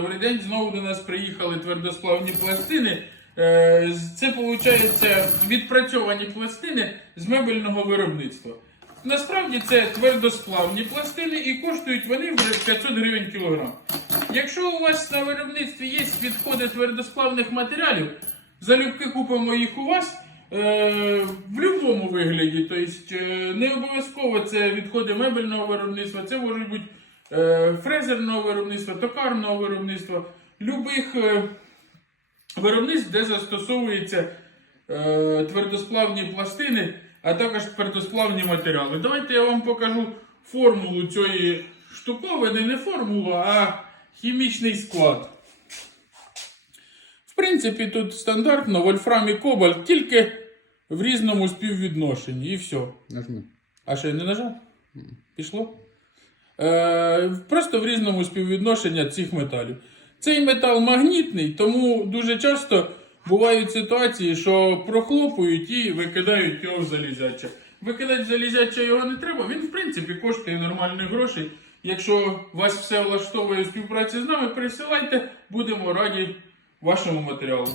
Добрий день, знову до нас приїхали твердосплавні пластини. Е, Це виходить відпрацьовані пластини з мебельного виробництва. Насправді це твердосплавні пластини і коштують вони вже 500 гривень кілограм. Якщо у вас на виробництві є відходи твердосплавних матеріалів, залюбки купимо їх у вас е, в будь-якому вигляді. Тобто е, не обов'язково це відходи мебельного виробництва, це можуть бути фрезерного виробництва, токарного виробництва, любих е, виробництв, де застосовуються е, твердосплавні пластини, а також твердосплавні матеріали. Давайте я вам покажу формулу цієї штуковини, не формулу, а хімічний склад. В принципі, тут стандартно вольфрам і кобальт, тільки в різному співвідношенні, і все. Нажми. А що, я не нажав? Пішло? Е, просто в різному співвідношенні цих металів. Цей метал магнітний, тому дуже часто бувають ситуації, що прохлопують і викидають його в залізяче. Викидати в залізяче його не треба, він в принципі коштує нормальних грошей. Якщо вас все влаштовує співпраці з нами, присилайте, будемо раді вашому матеріалу.